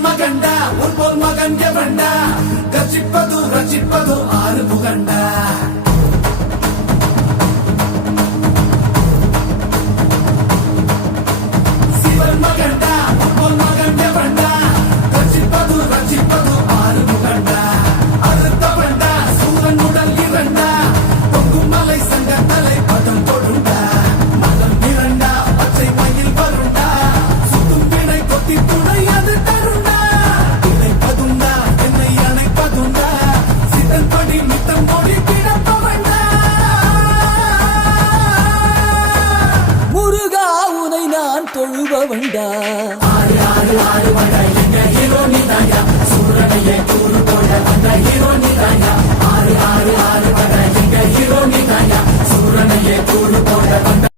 மகண்டா உன் போல் மகன் எவண்டா ரசிப்பது ரசிப்பது ஆறு முகண்டா சிவன் மகண்டா உன் போல் மகன் எவண்டா ரசிப்பது ரசிப்பது ஆறு முகண்டா அறுத்தவண்டா சூரன் உடல் இரண்டா பொங்கும் மலை சங்க தலை பதம் கொடுண்டா மதம் இரண்டா பச்சை மயில் வருண்டா சுத்தும் பிணை கொத்தி துணை அது தருண்டா இணைப்பதுண்டா என்னை அணைப்பதுண்டா சிதன் படி மித்தம் மொழி கிடப்பவண்டா முருகா உனை நான் தொழுபவண்டா ஆறு ஆறு ஆறு வட எங்க ஹீரோ நீதாயா சூரனையே கூறு போட வந்த ஹீரோ நீதாயா ஆறு ஆறு ஆறு வட எங்க ஹீரோ நீதாயா சூரனையே கூறு போட வந்த